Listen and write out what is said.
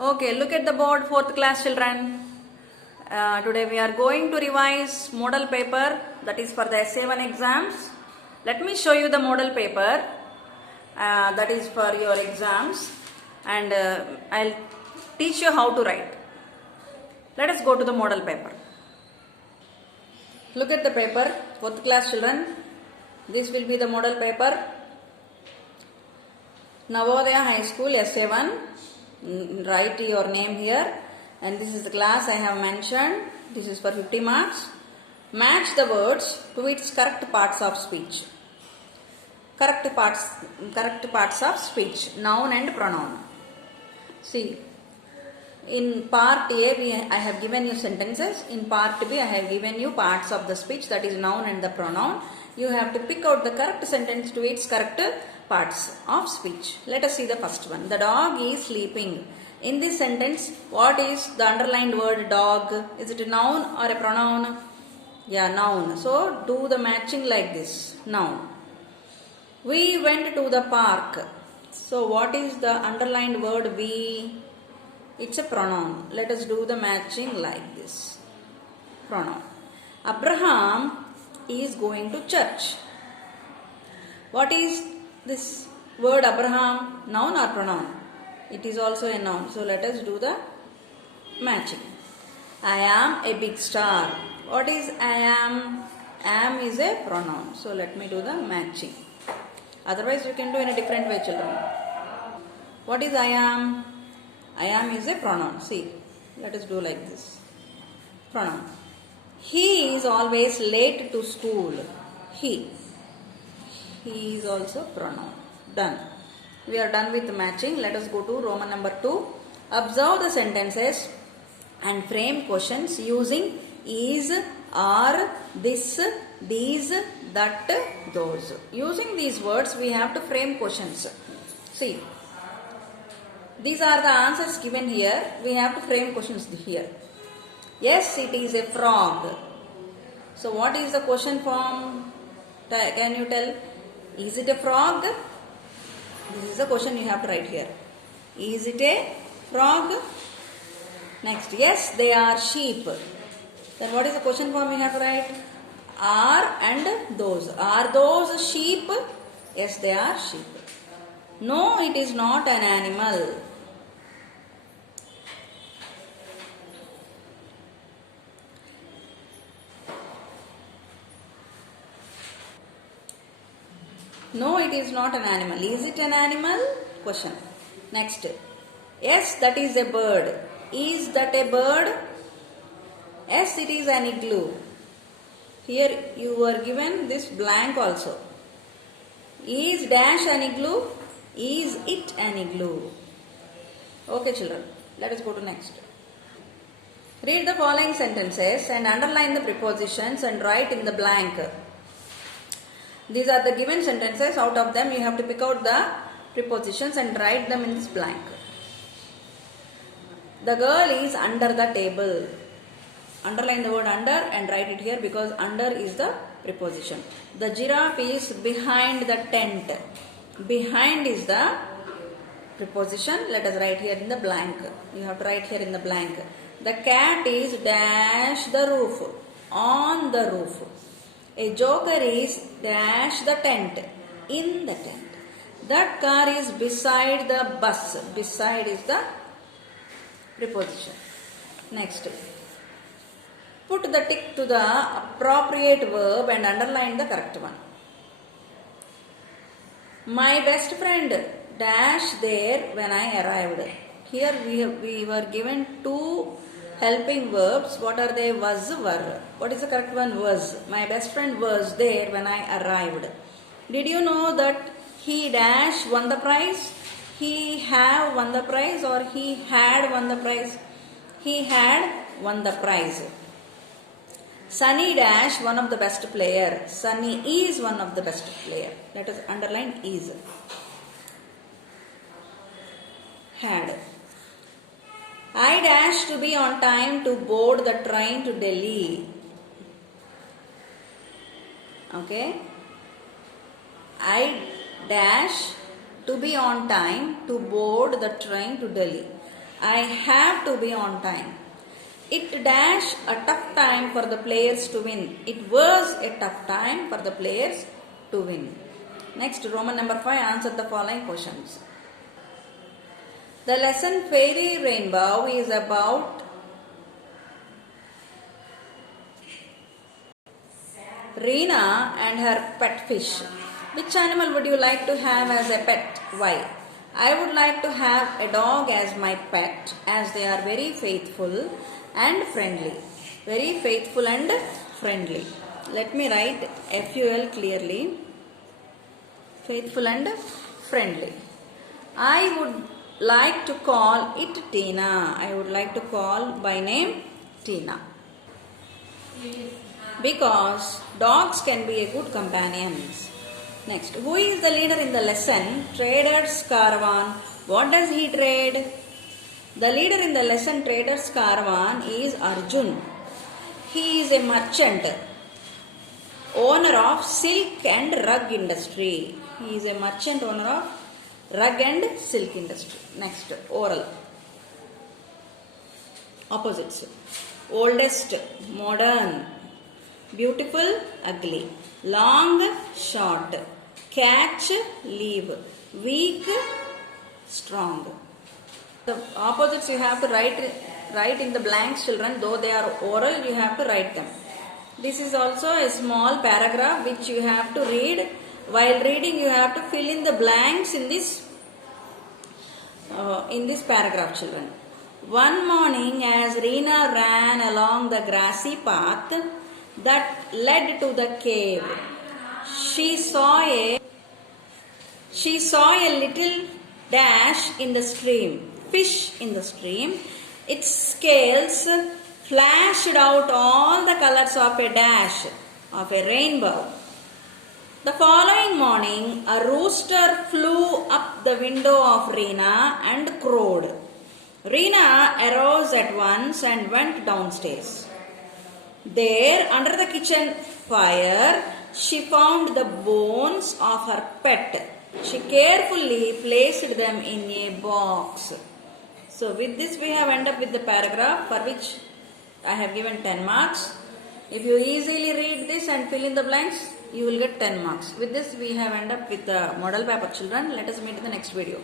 Okay, look at the board, 4th class children. Today we are going to revise model paper, that is for the SA1 exams. Let me show you the model paper that is for your exams, and I'll teach you how to write. Let us go to the model paper. Look at the paper, 4th class children. This will be the model paper. Navodaya High School SA1. Write your name here, and this is the class I have mentioned. This is for 50 marks. Match the words to its correct parts of speech. Correct parts of speech, noun and pronoun. See, in part A I have given you sentences. In part B I have given you parts of the speech, that is noun and the pronoun. You have to pick out the correct sentence to its correct parts of speech. Let us see the first one. The dog is sleeping. In this sentence, what is the underlined word dog? Is it a noun or a pronoun? Yeah, noun. So, do the matching like this. Noun. We went to the park. So, what is the underlined word we? It's a pronoun. Let us do the matching like this. Pronoun. Abraham is going to church. What is this word Abraham? Noun or pronoun? It is also a noun. So let us do the matching. I am a big star. What is I am? Am is a pronoun. So let me do the matching. Otherwise you can do in a different way, children. What is I am? I am is a pronoun. See, let us do like this. Pronoun. He is always late to school. He is also pronoun. Done. We are done with matching. Let us go to Roman number 2. Observe the sentences and frame questions using is, are, this, these, that, those. Using these words we have to frame questions. See, these are the answers given here. We have to frame questions here. Yes, it is a frog. So what is the question form? Can you tell? Is it a frog? This is the question you have to write here. Is it a frog? Next, yes, they are sheep. Then what is the question form we have to write? Are and those. Are those sheep? Yes, they are sheep. No, it is not an animal. No, it is not an animal. Is it an animal? Question. Next. Yes, that is a bird. Is that a bird? Yes, it is an igloo. Here you were given this blank also. Is dash an igloo? Is it an igloo? Okay, children. Let us go to next. Read the following sentences and underline the prepositions and write in the blank. These are the given sentences. Out of them you have to pick out the prepositions and write them in this blank. The girl is under the table. Underline the word under and write it here because under is the preposition. The giraffe is behind the tent. Behind is the preposition. Let us write here in the blank. You have to write here in the blank. The cat is dash the roof. On the roof. A joker is dash the tent. In the tent. That car is beside the bus. Beside is the preposition. Next. Put the tick to the appropriate verb and underline the correct one. My best friend dash there when I arrived. Here we were given two helping verbs. What are they? Was, were. What is the correct one? Was. My best friend was there when I arrived. Did you know that he dash won the prize? He have won the prize or he had won the prize? He had won the prize. Sunny dash one of the best player. Sunny is one of the best player. Let us underline is. Had. I dash to be on time to board the train to Delhi. Okay. I dash to be on time to board the train to Delhi. I have to be on time. It dash a tough time for the players to win. It was a tough time for the players to win. Next, Roman number 5, answer the following questions. The lesson Fairy Rainbow is about Reena and her pet fish. Which animal would you like to have as a pet? Why? I would like to have a dog as my pet, as they are very faithful and friendly. Very faithful and friendly. Let me write FUL clearly. Faithful and friendly. I would like to call it Tina. I would like to call by name Tina. Because dogs can be a good companions. Next, who is the leader in the lesson? Trader's Caravan. What does he trade? The leader in the lesson Trader's Caravan is Arjun. He is a merchant, owner of silk and rug industry. He is a merchant, owner of rug and silk industry. Next, oral. Opposites. Oldest, modern. Beautiful, ugly. Long, short. Catch, leave. Weak, strong. The opposites you have to write in the blanks, children. Though they are oral, you have to write them. This is also a small paragraph which you have to read. While reading, you have to fill in the blanks in this paragraph, children. One morning, as Reena ran along the grassy path that led to the cave, she saw a little dash in the stream, fish in the stream. Its scales flashed out all the colors of a dash of a rainbow. The following morning, a rooster flew up the window of Reena and crowed. Reena arose at once and went downstairs. There, under the kitchen fire, she found the bones of her pet. She carefully placed them in a box. So, with this we have ended up with the paragraph for which I have given 10 marks. If you easily read this and fill in the blanks, you will get 10 marks. With this we have ended up with the model paper, children. Let us meet in the next video.